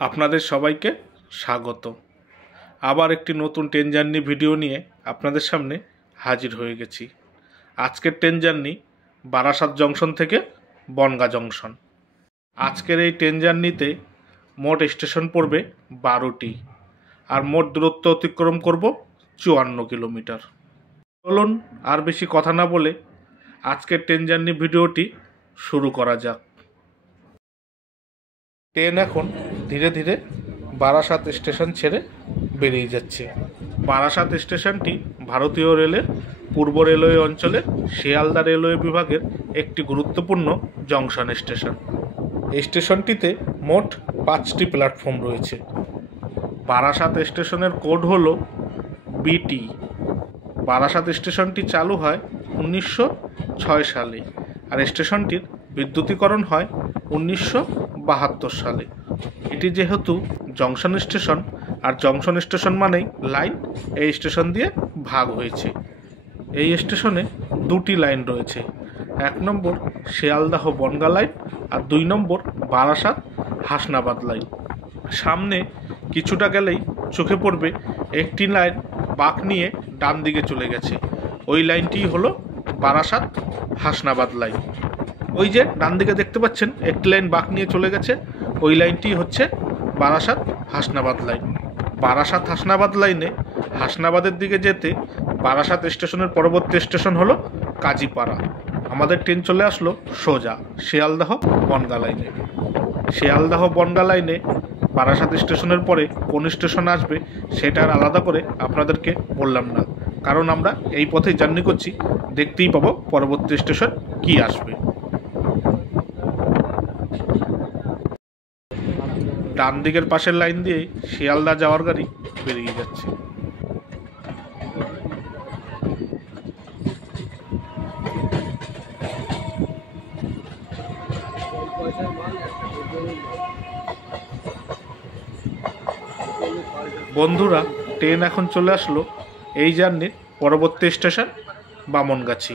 আপনাদের সবাইকে স্বাগত। আবার একটি নতুন ট্রেন জার্নি ভিডিও নিয়ে আপনাদের সামনে হাজির হয়ে গেছি। আজকের ট্রেন জার্নি বারাসাত জংশন থেকে বনগাঁ জংশন। আজকের এই ট্রেন জার্নিতে মোট স্টেশন পড়বে 12টি, আর মোট দূরত্ব অতিক্রম করব 54 কিলোমিটার। চলুন আর বেশি কথা না বলে আজকের ট্রেন জার্নি ভিডিওটি শুরু করা যাক। ট্রেন এখন ধীরে ধীরে বারাসাত স্টেশন ছেড়ে বেরিয়ে যাচ্ছে। বারাসাত স্টেশনটি ভারতীয় রেলের পূর্ব রেলওয়ে অঞ্চলের শিয়ালদা রেলওয়ে বিভাগের একটি গুরুত্বপূর্ণ জংশন স্টেশন। এই স্টেশনটিতে মোট 5টি প্ল্যাটফর্ম রয়েছে। বারাসাত স্টেশনের কোড হল বিটি। বারাসাত স্টেশনটি চালু হয় 1906 সালে, আর স্টেশনটির বিদ্যুতীকরণ হয় 1972 সালে। এটি যেহেতু জংশন স্টেশন, আর জংশন স্টেশন মানেই লাইন, এই স্টেশন দিয়ে ভাগ হয়েছে। এই স্টেশনে 2টি লাইন রয়েছে। 1 নম্বর শিয়ালদাহ বনগাঁ লাইন, আর 2 নম্বর বারাসাত হাসনাবাদ লাইন। সামনে কিছুটা গেলেই চোখে পড়বে একটি লাইন বাঁক নিয়ে ডান দিকে চলে গেছে। ওই লাইনটি হলো বারাসাত হাসনাবাদ লাইন। ওই যে ডান দিকে দেখতে পাচ্ছেন একটি লাইন বাঁক নিয়ে চলে গেছে, ওই লাইনটি হচ্ছে বারাসাত হাসনাবাদ লাইন। বারাসাত হাসনাবাদ লাইনে হাসনাবাদের দিকে যেতে বারাসাত স্টেশনের পরবর্তী স্টেশন হলো কাজীপাড়া। আমাদের ট্রেন চলে আসলো সোজা শিয়ালদাহ বনগাঁ লাইনে। শিয়ালদাহ বনগাঁ লাইনে বারাসাত স্টেশনের পরে কোন স্টেশন আসবে সেটা আর আলাদা করে আপনাদেরকে বললাম না, কারণ আমরা এই পথেই জার্নি করছি, দেখতেই পাবো পরবর্তী স্টেশন কি আসবে। ডান দিকের পাশের লাইন দিয়ে শিয়ালদা যাওয়ার গাড়ি বেরিয়ে যাচ্ছে। বন্ধুরা, ট্রেন এখন চলে আসলো এই জার্নির পরবর্তী স্টেশন বামনগাছি।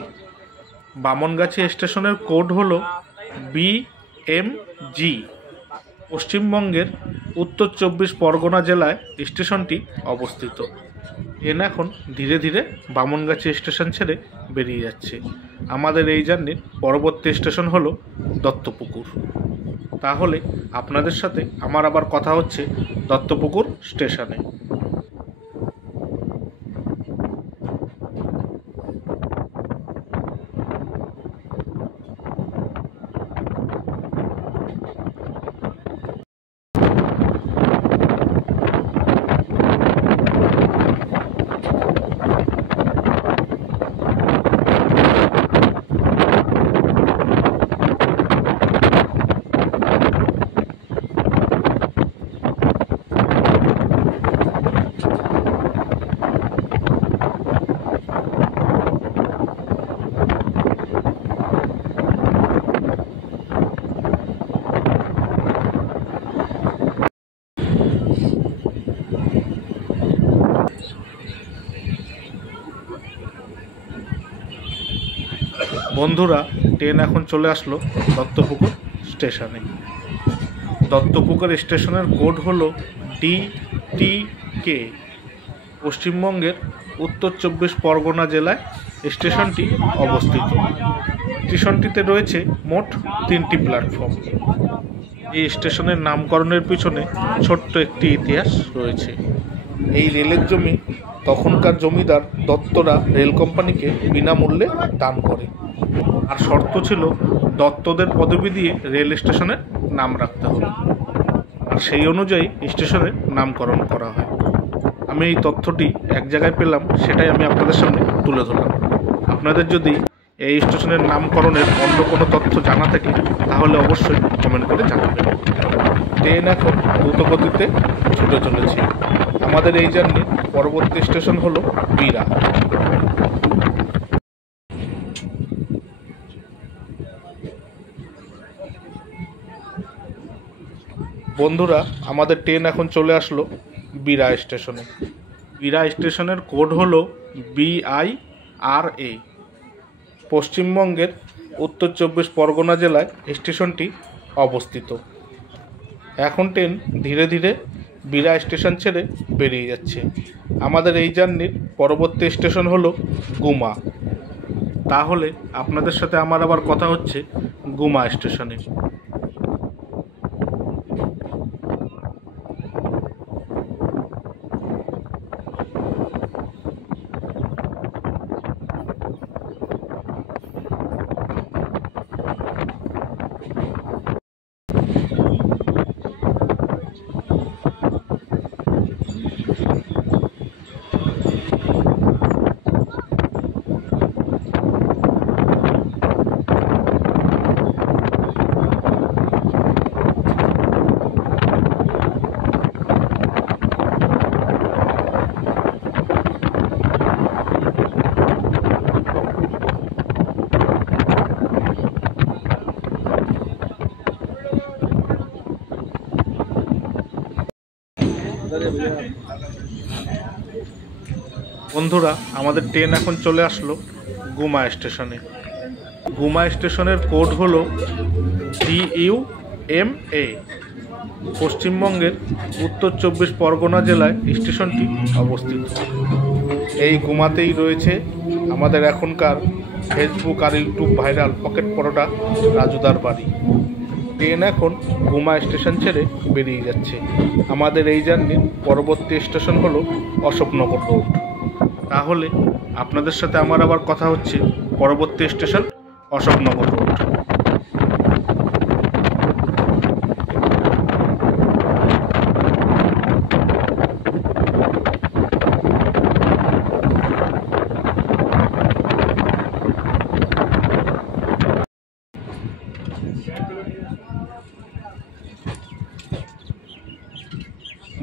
বামনগাছি স্টেশনের কোড হলো BMG। পশ্চিমবঙ্গের উত্তর 24 পরগনা জেলায় স্টেশনটি অবস্থিত। ট্রেন এখন ধীরে ধীরে বামনগাছি স্টেশন ছেড়ে বেরিয়ে যাচ্ছে। আমাদের এই জার্নির পরবর্তী স্টেশন হলো দত্তপুকুর। তাহলে আপনাদের সাথে আমার আবার কথা হচ্ছে দত্তপুকুর স্টেশনে। বন্ধুরা, ট্রেন এখন চলে আসলো দত্তপুকুর স্টেশনে। দত্তপুকুর স্টেশনের কোড হলো DTK। পশ্চিমবঙ্গের উত্তর 24 পরগনা জেলায় স্টেশনটি অবস্থিত। স্টেশনটিতে রয়েছে মোট 3টি প্ল্যাটফর্ম। এই স্টেশনের নামকরণের পিছনে ছোট্ট একটি ইতিহাস রয়েছে। এই রেলের জমি তখনকার জমিদার দত্তরা রেল কোম্পানিকে বিনামূল্যে দান করে, আর শর্ত ছিল দত্তদের পদবি দিয়ে রেল স্টেশনের নাম রাখতে হবে, আর সেই অনুযায়ী স্টেশনের নামকরণ করা হয়। আমি এই তথ্যটি এক জায়গায় পেলাম, সেটাই আমি আপনাদের সামনে তুলে ধরলাম। আপনাদের যদি এই স্টেশনের নামকরণের অন্য কোনো তথ্য জানা থাকে তাহলে অবশ্যই কমেন্ট করে জানাবেন। ট্রেন এখন দ্রুতগতিতে ছুটে চলেছে। আমাদের এই জার্নির পরবর্তী স্টেশন হলো বিরা। বন্ধুরা, আমাদের ট্রেন এখন চলে আসলো বিরা স্টেশনে। বিরা স্টেশনের কোড হলো BIRA। পশ্চিমবঙ্গের উত্তর 24 পরগনা জেলায় স্টেশনটি অবস্থিত। এখন ট্রেন ধীরে ধীরে বিরা স্টেশন ছেড়ে বেরিয়ে যাচ্ছে। আমাদের এই জার্নির পরবর্তী স্টেশন হলো গুমা। তাহলে আপনাদের সাথে আমার আবার কথা হচ্ছে গুমা স্টেশনে। বন্ধুরা, আমাদের ট্রেন এখন চলে আসলো গুমা স্টেশনে। গুমা স্টেশনের কোড হলো DUMA। পশ্চিমবঙ্গের উত্তর 24 পরগনা জেলায় স্টেশনটি অবস্থিত। এই গুমাতেই রয়েছে আমাদের এখনকার ফেসবুক আর ইউটিউব ভাইরাল পকেট পরোটা রাজুদার বাড়ি। ট্রেন এখন গুমা স্টেশন ছেড়ে বেরিয়ে যাচ্ছে। আমাদের এই জার্নির পরবর্তী স্টেশন হলো অশোকনগর রোড। তাহলে আপনাদের সাথে আমার আবার কথা হচ্ছে পরবর্তী স্টেশন অশোকনগর রোড।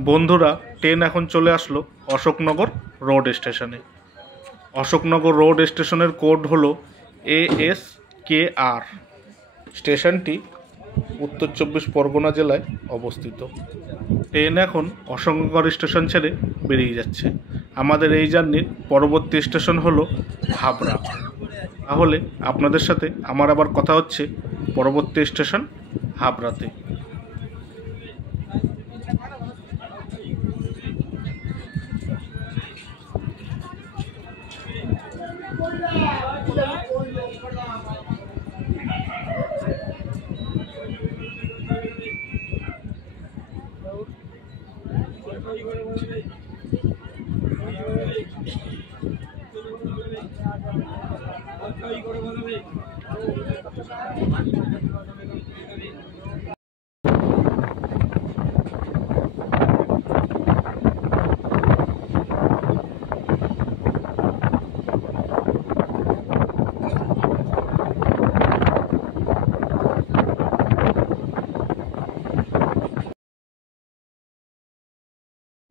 বন্ধুরা, ট্রেন এখন চলে আসলো অশোকনগর রোড স্টেশনে। অশোকনগর রোড স্টেশনের কোড হলো ASKR। স্টেশনটি উত্তর 24 পরগনা জেলায় অবস্থিত। ট্রেন এখন অশোকনগর স্টেশন ছেড়ে বেরিয়ে যাচ্ছে। আমাদের এই জার্নির পরবর্তী স্টেশন হলো হাবড়া। তাহলে আপনাদের সাথে আমার আবার কথা হচ্ছে পরবর্তী স্টেশন হাবড়াতে।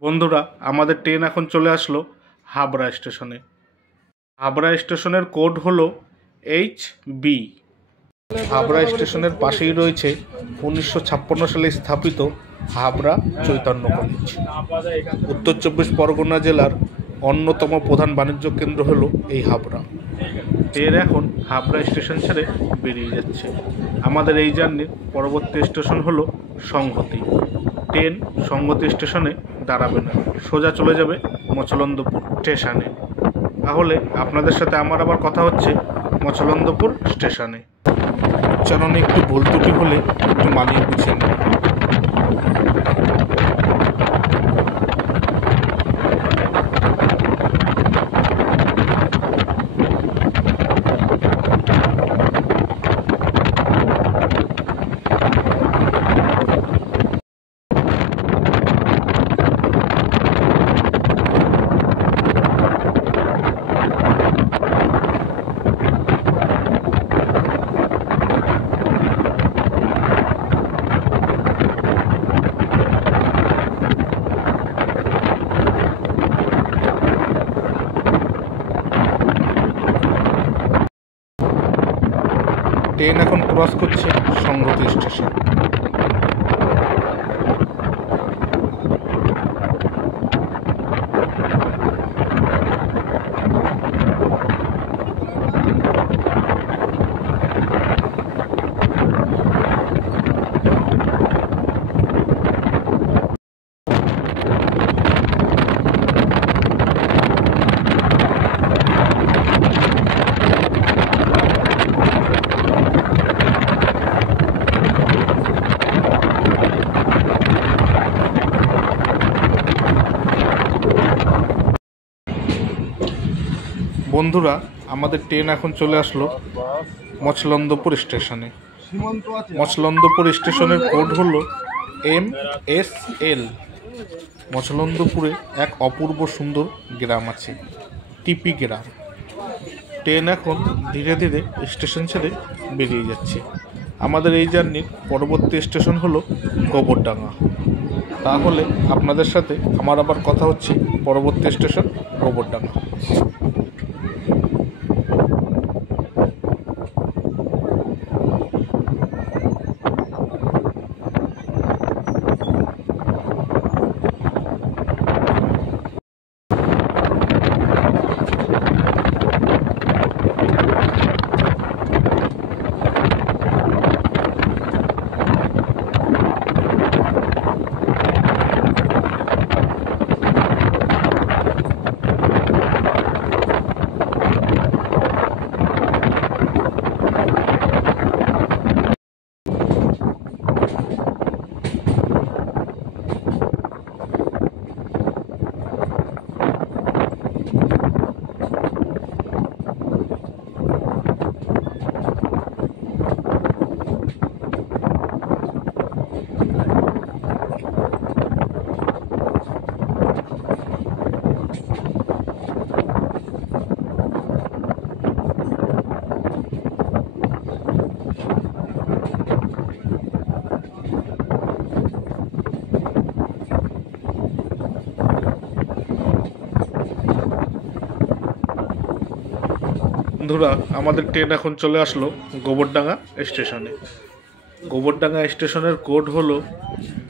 বন্ধুরা, আমাদের ট্রেন এখন চলে আসলো হাবড়া স্টেশনে। হাবড়া স্টেশনের কোড হলো HB। হাবড়া স্টেশনের পাশেই রয়েছে 1956 সালে স্থাপিত হাবড়া চৈতন্য কলেজ। উত্তর 24 পরগনা জেলার অন্যতম প্রধান বাণিজ্য কেন্দ্র হলো এই হাবড়া। ট্রেন এখন হাবড়া স্টেশন ছেড়ে বেরিয়ে যাচ্ছে। আমাদের এই জার্নির পরবর্তী স্টেশন হলো সংহতি। ট্রেন সংহতি স্টেশনে দাঁড়াবে না, সোজা চলে যাবে মচলন্দপুর স্টেশনে। তাহলে আপনাদের সাথে আমার আবার কথা হচ্ছে মচলন্দপুর স্টেশনে। উচ্চারণে একটু ভুল ত্রুটি হলে একটু মানিয়ে গুছিয়ে নেবেন। ট্রেন এখন ক্রস করছে সংহতি স্টেশন। বন্ধুরা, আমাদের ট্রেন এখন চলে আসলো মচলন্দপুর স্টেশনে। মচলন্দপুর স্টেশনের কোড হলো MSL। মচলন্দপুরে এক অপূর্ব সুন্দর গ্রাম আছে, টিপি গ্রাম। ট্রেন এখন ধীরে ধীরে স্টেশন ছেড়ে বেরিয়ে যাচ্ছে। আমাদের এই জার্নির পরবর্তী স্টেশন হলো গোবরডাঙ্গা। তাহলে আপনাদের সাথে আমার আবার কথা হচ্ছে পরবর্তী স্টেশন গোবরডাঙ্গা। বন্ধুরা, আমাদের ট্রেন এখন চলে আসলো গোবরডাঙ্গা স্টেশনে। গোবরডাঙ্গা স্টেশনের কোড হলো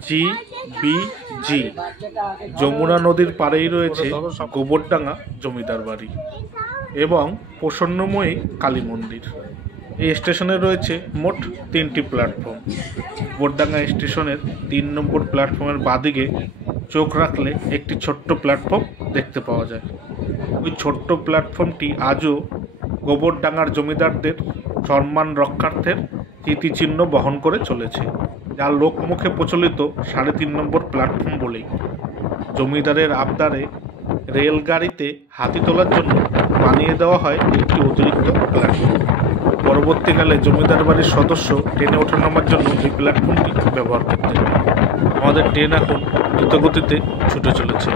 GBG। যমুনা নদীর পাড়েই রয়েছে গোবরডাঙ্গা জমিদার বাড়ি এবং প্রসন্নময়ী কালী মন্দির। এই স্টেশনে রয়েছে মোট 3টি প্ল্যাটফর্ম। গোবরডাঙ্গা স্টেশনের 3 নম্বর প্ল্যাটফর্মের বাঁদিকে চোখ রাখলে একটি ছোট্ট প্ল্যাটফর্ম দেখতে পাওয়া যায়। ওই ছোট্ট প্ল্যাটফর্মটি আজও গোবরডাঙ্গার জমিদারদের সম্মান রক্ষার্থের স্মৃতিচিহ্ন বহন করে চলেছে, যা লোকমুখে প্রচলিত 3.5 নম্বর প্ল্যাটফর্ম বলেই। জমিদারের আবদারে রেলগাড়িতে হাতি তোলার জন্য বানিয়ে দেওয়া হয় একটি অতিরিক্ত প্ল্যাটফর্ম। পরবর্তীকালে জমিদার বাড়ির সদস্য ট্রেনে ওঠা নামার জন্য এই প্ল্যাটফর্মটি ব্যবহার করতেন। আমাদের ট্রেন এখন দ্রুতগতিতে ছুটে চলেছে।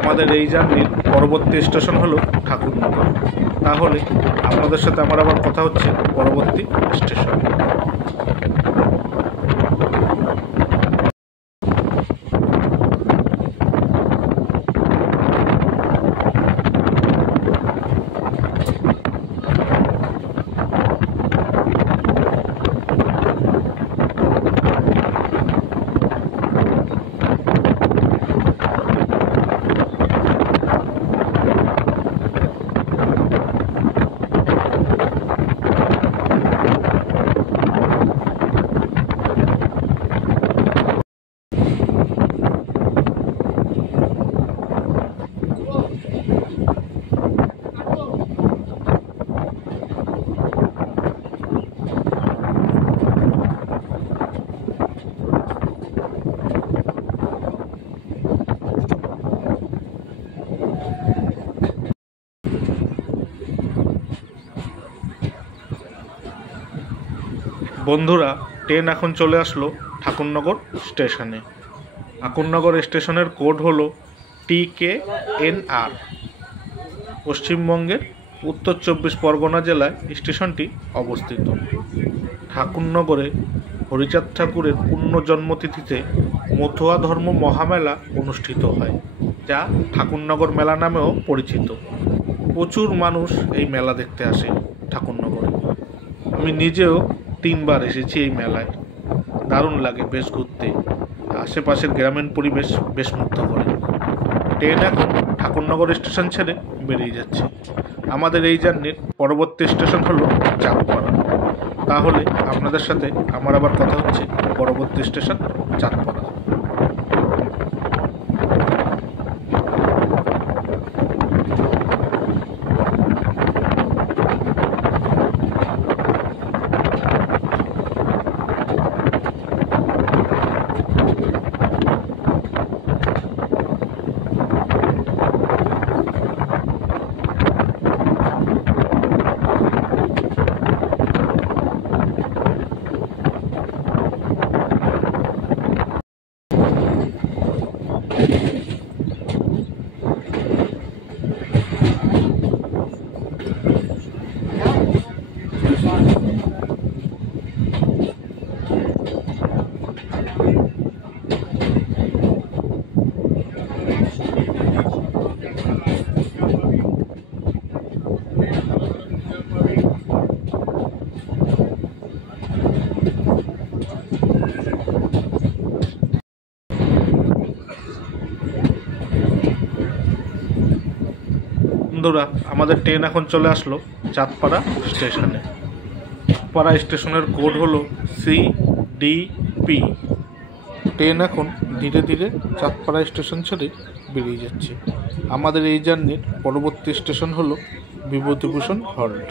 আমাদের এই জার্নির পরবর্তী স্টেশন হলো ঠাকুরনগর। তাহলে আপনাদের সাথে আমার আবার কথা হচ্ছে পরবর্তী স্টেশন। বন্ধুরা, ট্রেন এখন চলে আসলো ঠাকুরনগর স্টেশনে। ঠাকুরনগর স্টেশনের কোড হলো TKNR। পশ্চিমবঙ্গের উত্তর 24 পরগনা জেলায় স্টেশনটি অবস্থিত। ঠাকুরনগরে হরিচাঁদ ঠাকুরের পূর্ণ জন্মতিথিতে মতুয়া ধর্ম মহামেলা অনুষ্ঠিত হয়, যা ঠাকুরনগর মেলা নামেও পরিচিত। প্রচুর মানুষ এই মেলা দেখতে আসে ঠাকুরনগরে। আমি নিজেও 3 বার এসেছি এই মেলায়। দারুণ লাগে বেশ ঘুরতে। আশেপাশের গ্রামীণ পরিবেশ বেশ মুগ্ধ করে। ট্রেন এখন ঠাকুরনগর স্টেশন ছেড়ে বেরিয়ে যাচ্ছে। আমাদের এই জার্নির পরবর্তী স্টেশন হলো চাঁদপাড়া। তাহলে আপনাদের সাথে আমার আবার কথা হচ্ছে পরবর্তী স্টেশন চাঁদপাড়া। বন্ধুরা, আমাদের ট্রেন এখন চলে আসলো চাঁদপাড়া স্টেশনে। চাঁদপাড়া স্টেশনের কোড হলো CDP। ট্রেন এখন ধীরে ধীরে চাঁদপাড়া স্টেশন ছেড়ে বেরিয়ে যাচ্ছে। আমাদের এই জার্নির পরবর্তী স্টেশন হলো বিভূতিভূষণ হল্ট।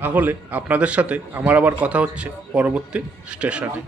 তাহলে আপনাদের সাথে আমার আবার কথা হচ্ছে পরবর্তী স্টেশনে।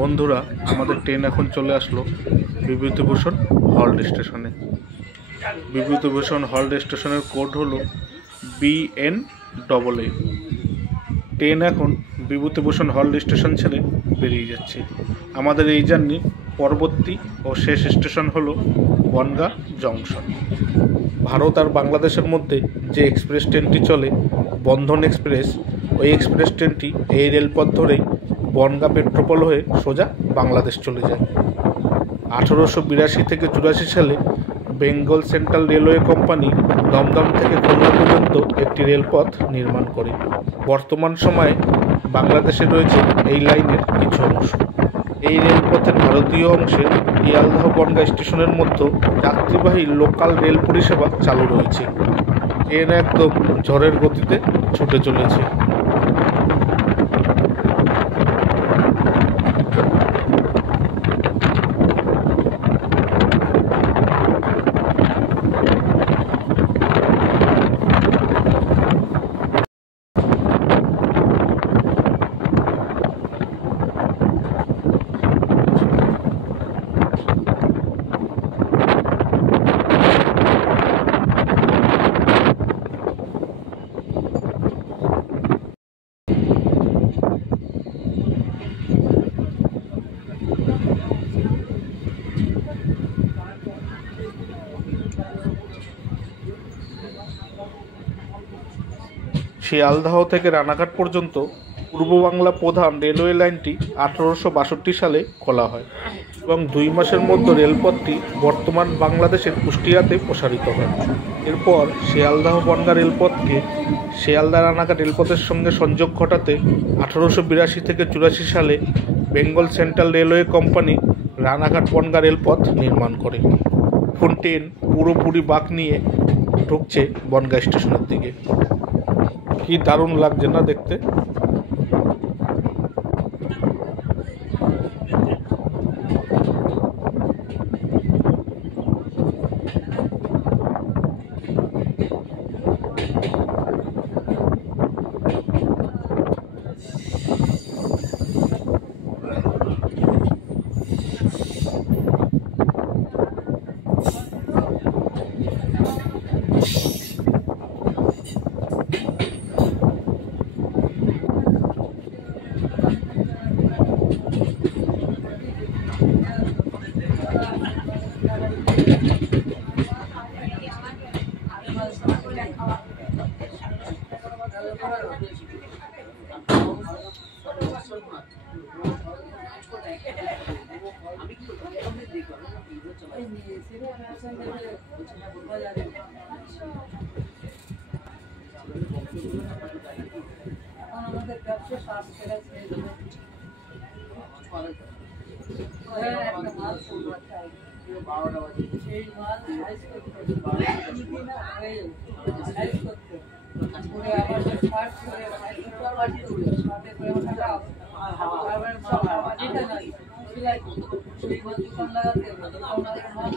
বন্ধুরা, আমাদের ট্রেন এখন চলে আসলো বিভূতিভূষণ হল্ট স্টেশনে। বিভূতিভূষণ হল্ট স্টেশনের কোড হলো BNAA। ট্রেন এখন বিভূতিভূষণ হল্ট স্টেশন ছেড়ে বেরিয়ে যাচ্ছে। আমাদের এই জার্নির পরবর্তী ও শেষ স্টেশন হলো বনগাঁ জংশন। ভারত আর বাংলাদেশের মধ্যে যে এক্সপ্রেস ট্রেনটি চলে, বন্ধন এক্সপ্রেস, ওই এক্সপ্রেস ট্রেনটি এই রেলপথ ধরেই বনগাঁ পেট্রোপোল হয়ে সোজা বাংলাদেশ চলে যায়। 1882 থেকে 84 সালে Bengal Central railway company Dum Dum থেকে খুলনা পর্যন্ত একটি রেলপথ নির্মাণ করে। বর্তমান সময়ে বাংলাদেশে রয়েছে এই লাইনের কিছু অংশ। এই রেলপথের ভারতীয় অংশে শিয়ালদহ বনগাঁ স্টেশনের মধ্যে যাত্রীবাহী লোকাল রেল পরিষেবা চালু রয়েছে। ট্রেন একদম ঝড়ের গতিতে ছুটে চলেছে। শিয়ালদহ থেকে রানাঘাট পর্যন্ত পূর্ব বাংলা প্রধান রেলওয়ে লাইনটি 1862 সালে খোলা হয় এবং 2 মাসের মধ্যে রেলপথটি বর্তমান বাংলাদেশের কুষ্টিয়াতে প্রসারিত হয়। এরপর শিয়ালদহ বনগাঁ রেলপথকে শিয়ালদহ রানাঘাট রেলপথের সঙ্গে সংযোগ ঘটাতে 1882 থেকে 84 সালে Bengal Central railway company Ranaghat Bongaon রেলপথ নির্মাণ করে। এখন ট্রেন পুরোপুরি বাঁক নিয়ে ঢুকছে বনগাঁ স্টেশনের দিকে। কি দারুণ লাগছে না দেখতে। আমাদের ব্যবসা শ্বাস ফেরা একটা মাল চাই সেই মাল সাইজ করতে সাইজ করতে করে আবার শার্ট করে সাথে করে সেলাই সেই মাল দোকান লাগাতে আমাদের মাল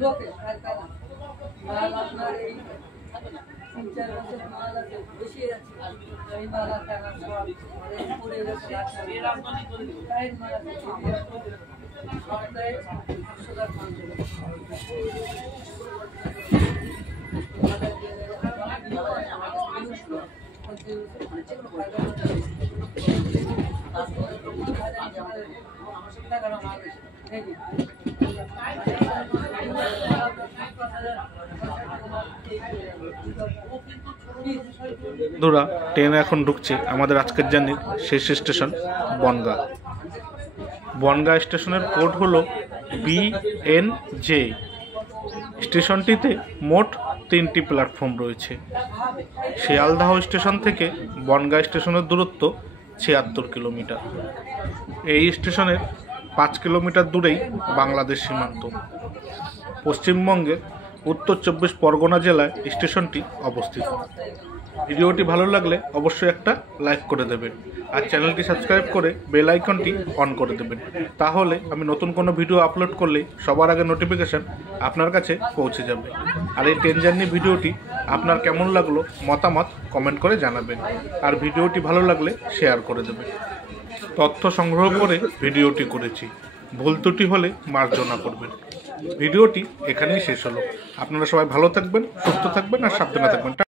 লোকে মাল আপনার এই 3-4 বছর মাল আছে বেশি যাচ্ছে এই মাল টাকা পড়ে গেছে টাইট মাল আছে সপ্তাহে 800 টাকা বন্ধুরা, ট্রেন এখন ঢুকছে আমাদের আজকের জার্নির শেষ স্টেশন বনগাঁ। বনগাঁ স্টেশনের কোড হলো BNJ। স্টেশনটিতে মোট 3টি প্ল্যাটফর্ম রয়েছে। শিয়ালদাহ স্টেশন থেকে বনগাঁ স্টেশনের দূরত্ব 76 কিলোমিটার। এই স্টেশনের 5 কিলোমিটার দূরেই বাংলাদেশ সীমান্ত। পশ্চিমবঙ্গের উত্তর 24 পরগনা জেলায় স্টেশনটি অবস্থিত। ভিডিওটি ভালো লাগলে অবশ্যই একটা লাইক করে দেবেন আর চ্যানেলটি সাবস্ক্রাইব করে বেল আইকনটি অন করে দেবেন, তাহলে আমি নতুন কোনো ভিডিও আপলোড করলে সবার আগে নোটিফিকেশান আপনার কাছে পৌঁছে যাবে। আর এই ট্রেন জার্নি ভিডিওটি আপনার কেমন লাগলো মতামত কমেন্ট করে জানাবেন, আর ভিডিওটি ভালো লাগলে শেয়ার করে দেবেন। তথ্য সংগ্রহ করে ভিডিওটি করেছি, ভুল ত্রুটি হলে মার্জনা করবেন। ভিডিওটি এখানেই শেষ হলো। আপনারা সবাই ভালো থাকবেন, সুস্থ থাকবেন আর সাবধানে থাকবেন।